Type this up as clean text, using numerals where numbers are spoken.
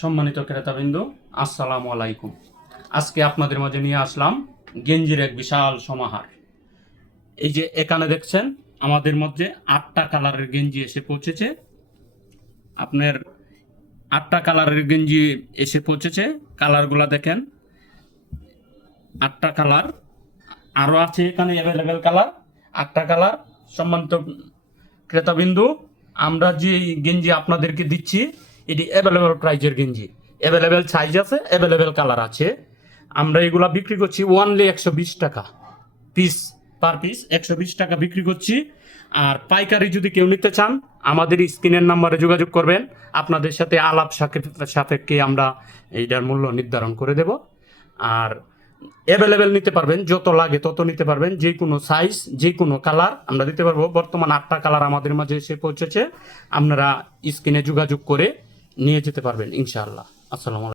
সম্মানিত ক্রেতাবিন্দু, আসসালামু আলাইকুম। আজকে আপনাদের মাঝে নিয়ে আসলাম গেঞ্জির এক বিশাল সমাহার। এই যে এখানে দেখছেন আমাদের মধ্যে 8টা কালারের গেঞ্জি এসে পৌঁছেছে। আপনার 8টা কালারের গেঞ্জি এসে পৌঁছেছে। কালারগুলা দেখেন, 8টা কালার। আরও আছে এখানে অ্যাভেলেবেল কালার, 8টা কালার। সম্মানিত ক্রেতাবিন্দু, আমরা যে গেঞ্জি আপনাদেরকে দিচ্ছি এটি অ্যাভেলেবেল প্রাইজের গেঞ্জি, অ্যাভেলেবেল সাইজ আছে, অ্যাভেলেবেল কালার আছে। আমরা এগুলা বিক্রি করছি ওনলি 120 টাকা পিস, পার পিস 120 টাকা বিক্রি করছি। আর পাইকারি যদি কেউ নিতে চান আমাদের স্ক্রিনের নাম্বারে যোগাযোগ করবেন, আপনাদের সাথে আলাপ সাপেক্ষে আমরা এইটার মূল্য নির্ধারণ করে দেব। আর অ্যাভেলেবেল নিতে পারবেন, যত লাগে তত নিতে পারবেন, যে কোনো সাইজ যে কোনো কালার আমরা দিতে পারবো। বর্তমান 8টা কালার আমাদের মাঝে এসে পৌঁছেছে, আপনারা স্ক্রিনে যোগাযোগ করে নিয়ে যেতে পারবেন ইনশাআল্লাহ। আসসালামু আলাইকুম।